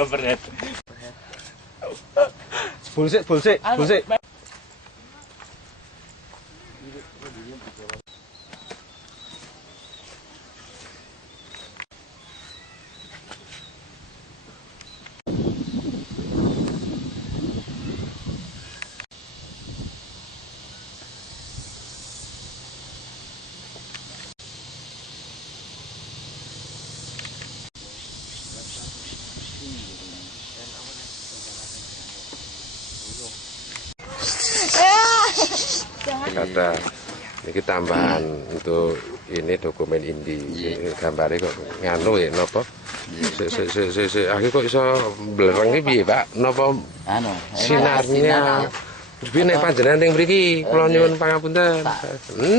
Overhead. Bulsik. Ada ini tambahan untuk ini dokumen indi. Gambarnya kok nganu ya napa? Akhirnya kok iso blereng iki piye, Pak? Napa sinarnya Dene panjenengan teng mriki, kula nyuwun pangapunten.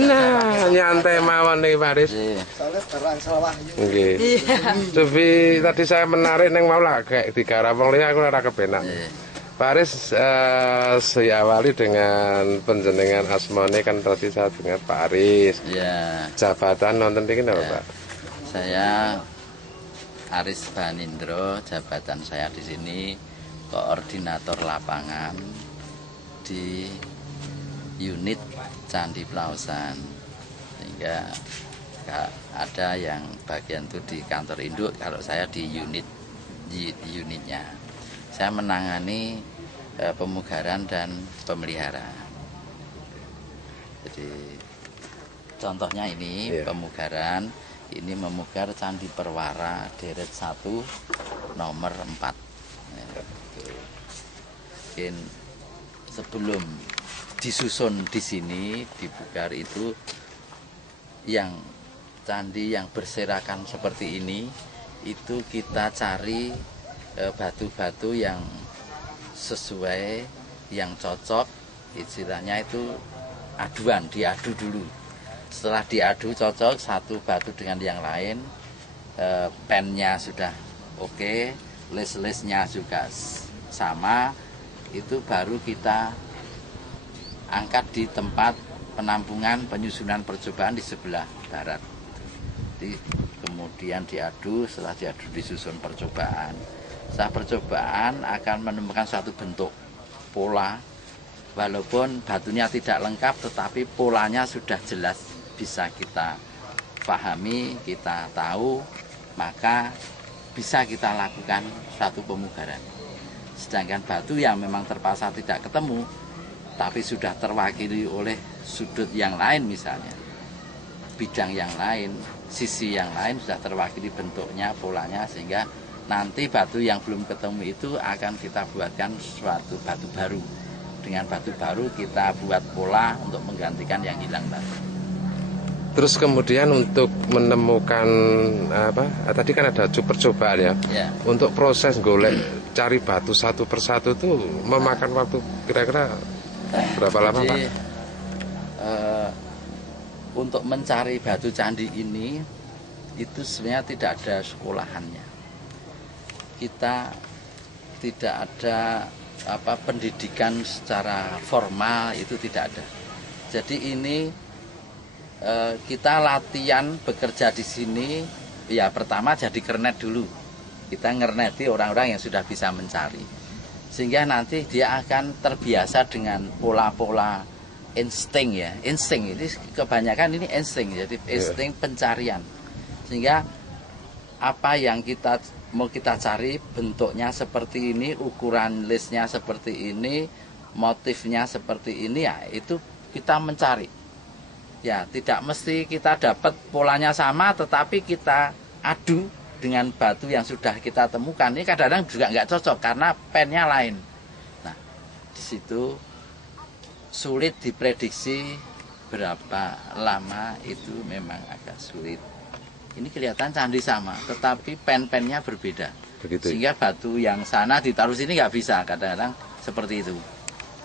Nah, nyantai mawon nih Paris. Soalnya terang sawah. Nggih. Tapi tadi saya menarik neng mau lah kayak digarap wong liya aku ora kepenak. Paris saya awali dengan penjenengan asmane kan tadi saya dengar Pak Aris. Ya. Jabatan nonton iki napa, Pak? Saya Aris Banindro, jabatan saya di sini koordinator lapangan di unit Candi Plausan, sehingga ada yang bagian itu di kantor induk, kalau saya di unitnya. Saya menangani pemugaran dan pemeliharaan. Jadi contohnya ini pemugaran, ini memugar Candi Perwara deret 1 nomor 4. Mungkin sebelum disusun di sini dipugar itu yang candi yang berserakan seperti ini, itu kita cari batu-batu yang sesuai, yang cocok, istilahnya itu aduan, diadu dulu. Setelah diadu cocok satu batu dengan yang lain, pennya sudah oke, les-lesnya juga sama, itu baru kita angkat di tempat penampungan penyusunan percobaan di sebelah barat. Jadi, kemudian diadu, setelah diadu disusun percobaan. Setelah percobaan akan menemukan suatu bentuk pola, walaupun batunya tidak lengkap tetapi polanya sudah jelas bisa kita pahami, kita tahu, maka bisa kita lakukan suatu pemugaran. Sedangkan batu yang memang terpaksa tidak ketemu, tapi sudah terwakili oleh sudut yang lain misalnya, bidang yang lain, sisi yang lain sudah terwakili bentuknya, polanya, sehingga nanti batu yang belum ketemu itu akan kita buatkan suatu batu baru. Dengan batu baru kita buat pola untuk menggantikan yang hilang tadi. Terus kemudian untuk menemukan apa? Tadi kan ada percobaan ya. Untuk proses golek cari batu satu persatu itu memakan waktu kira-kira berapa lama, Pak? Untuk mencari batu candi ini itu sebenarnya tidak ada sekolahannya. Kita tidak ada pendidikan secara formal, itu tidak ada. Jadi ini kita latihan bekerja di sini, ya pertama jadi kernet dulu. Kita ngerneti orang-orang yang sudah bisa mencari, sehingga nanti dia akan terbiasa dengan pola-pola insting ya. Insting ini kebanyakan ini insting, jadi insting pencarian, sehingga apa yang kita mau kita cari bentuknya seperti ini, ukuran listnya seperti ini, motifnya seperti ini, ya itu kita mencari. Ya, tidak mesti kita dapat polanya sama, tetapi kita adu dengan batu yang sudah kita temukan. Ini kadang-kadang juga nggak cocok karena pennya lain. Nah, di situ sulit diprediksi berapa lama, itu memang agak sulit. Ini kelihatan candi sama, tetapi pen-pennya berbeda. Begitu. Sehingga batu yang sana ditaruh sini nggak bisa, kadang-kadang seperti itu.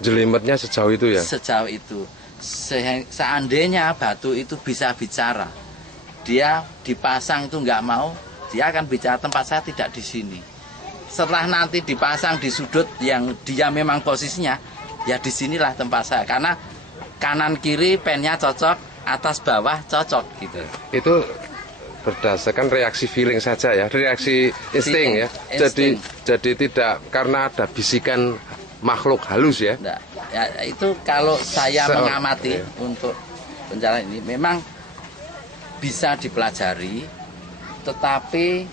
Jelimetnya sejauh itu ya? Sejauh itu. Seandainya batu itu bisa bicara, dia dipasang itu nggak mau, dia akan bicara tempat saya tidak di sini. Setelah nanti dipasang di sudut yang dia memang posisinya, ya disinilah tempat saya. Karena kanan kiri pennya cocok, atas bawah cocok gitu. Itu berdasarkan reaksi feeling saja ya, reaksi insting ya. Jadi tidak karena ada bisikan makhluk halus ya. Enggak. Ya, itu kalau saya mengamati untuk pencarian ini memang bisa dipelajari, tetapi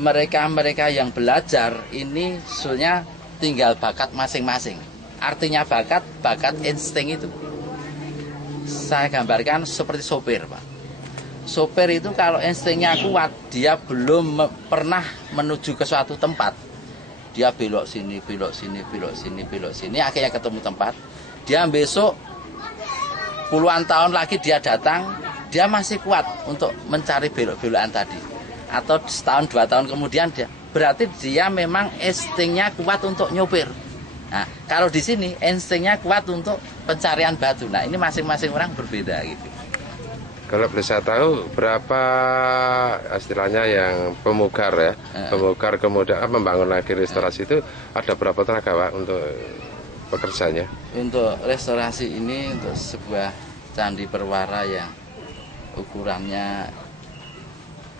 mereka yang belajar ini sebenarnya tinggal bakat masing-masing. Artinya bakat insting itu. Saya gambarkan seperti sopir, Pak. Sopir itu kalau instingnya kuat, dia belum pernah menuju ke suatu tempat. Dia belok sini, akhirnya ketemu tempat. Dia besok puluhan tahun lagi dia datang, dia masih kuat untuk mencari belok-belokan tadi. Atau setahun 2 tahun kemudian berarti dia memang instingnya kuat untuk nyopir. Nah, kalau di sini instingnya kuat untuk pencarian batu. Nah, ini masing-masing orang berbeda gitu. Kalau boleh saya tahu berapa istilahnya yang pemugar ya, pemugar kemudian membangun lagi restorasi itu ada berapa tenaga Pak untuk pekerjanya? Untuk restorasi ini untuk sebuah candi perwara yang ukurannya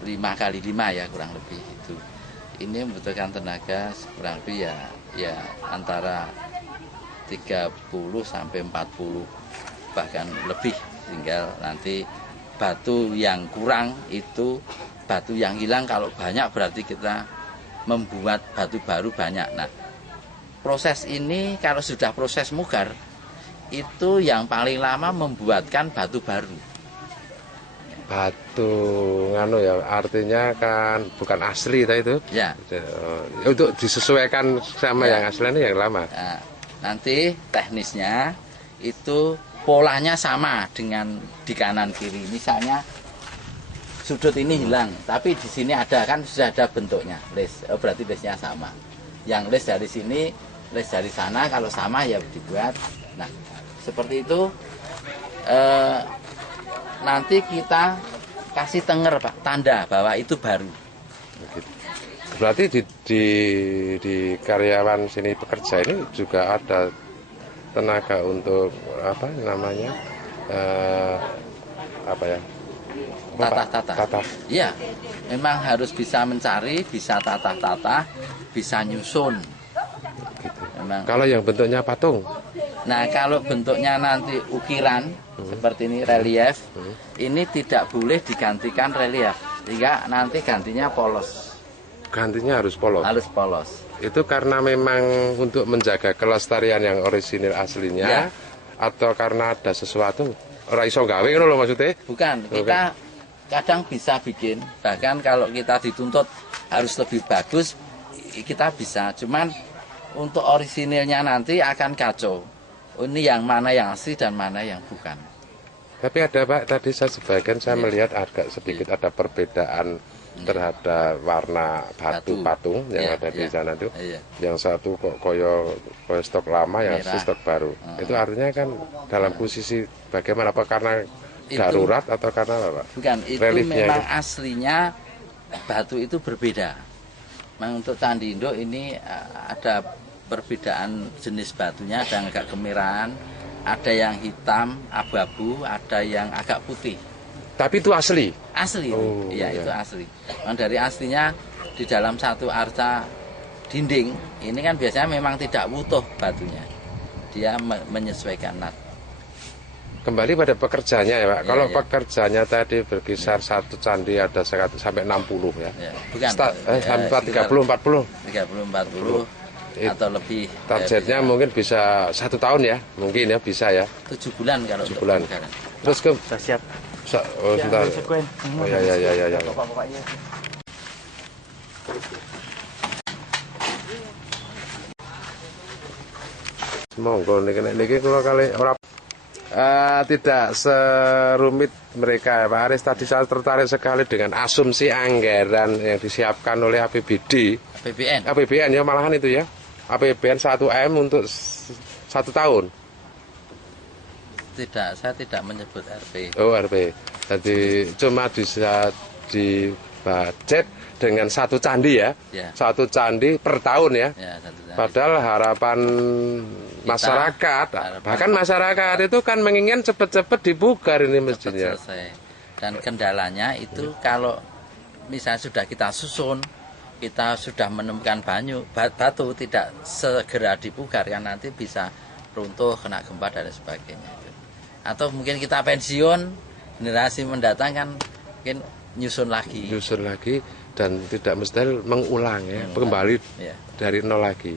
5x5 ya kurang lebih itu. Ini membutuhkan tenaga kurang lebih ya antara 30 sampai 40 bahkan lebih. Tinggal nanti batu yang kurang itu batu yang hilang, kalau banyak berarti kita membuat batu baru banyak. Nah, proses ini kalau sudah proses mugar itu yang paling lama membuatkan batu baru. Batu nganu ya, artinya kan bukan asli itu ya, untuk disesuaikan sama yang aslinya yang lama. Nah, nanti teknisnya itu polanya sama dengan di kanan kiri. Misalnya sudut ini hilang, tapi di sini ada kan sudah ada bentuknya les, berarti lesnya sama. Yang les dari sini, les dari sana, kalau sama ya dibuat. Nah, seperti itu. Nanti kita kasih tenger Pak, tanda bahwa itu baru. Berarti di karyawan sini pekerja ini juga ada tenaga untuk apa namanya apa ya? Tatah. Iya, memang harus bisa mencari, bisa tatah-tatah, bisa nyusun. Gitu. Memang. Kalau yang bentuknya patung? Nah, kalau bentuknya nanti ukiran seperti ini relief, ini tidak boleh digantikan relief, sehingga nanti gantinya polos. Gantinya harus polos. Harus polos. Itu karena memang untuk menjaga kelestarian yang orisinil aslinya, ya. Atau karena ada sesuatu ora iso gawe ngono lho maksudnya? Bukan, kita kadang bisa bikin, bahkan kalau kita dituntut harus lebih bagus, kita bisa. Cuman untuk orisinilnya nanti akan kacau. Ini yang mana yang asli dan mana yang bukan. Tapi ada Pak, tadi sebagian saya melihat agak sedikit ada perbedaan terhadap warna batu patung yang ada di sana tuh. Yang satu kok koyo stok lama, yang stok baru. Itu artinya kan dalam posisi bagaimana? Apa karena darurat atau karena apa Pak? Bukan, itu reliefnya memang aslinya batu itu berbeda. Memang untuk Candi Induk ini ada perbedaan jenis batunya, ada yang agak kemerahan, ada yang hitam, abu-abu, ada yang agak putih. Tapi itu asli? Asli, iya itu asli. Nah, dari aslinya di dalam satu arca dinding, ini kan biasanya memang tidak utuh batunya. Dia menyesuaikan nat. Kembali pada pekerjanya ya Pak. Ya, kalau pekerjanya tadi berkisar satu candi ada 100 sampai 60 ya. Bukan. Sampai 30-40. 30-40. Atau lebih. Targetnya mungkin bisa 1 tahun ya, mungkin ya bisa ya. 7 bulan kalau 7 bulan. Terus ke siap. Oh, sebentar. Oh ya. Monggo niki kula kali ora tidak serumit mereka ya Pak Aris. Tadi saya tertarik sekali dengan asumsi anggaran yang disiapkan oleh APBD. APBN ya malahan itu ya. APBN 1M untuk 1 tahun. Tidak, saya tidak menyebut RP. Oh RP. Jadi cuma bisa di budget dengan 1 candi ya. Satu candi per tahun ya. Padahal harapan masyarakat, bahkan masyarakat itu kan menginginkan cepat-cepat dibugar ini mestinya. Dan kendalanya itu kalau misalnya sudah kita susun, kita sudah menemukan batu tidak segera dibongkar kan nanti bisa runtuh, kena gempa dan sebagainya. Atau mungkin kita pensiun, generasi mendatang kan mungkin nyusun lagi dan tidak mesti mengulang ya, kembali ya. dari nol lagi.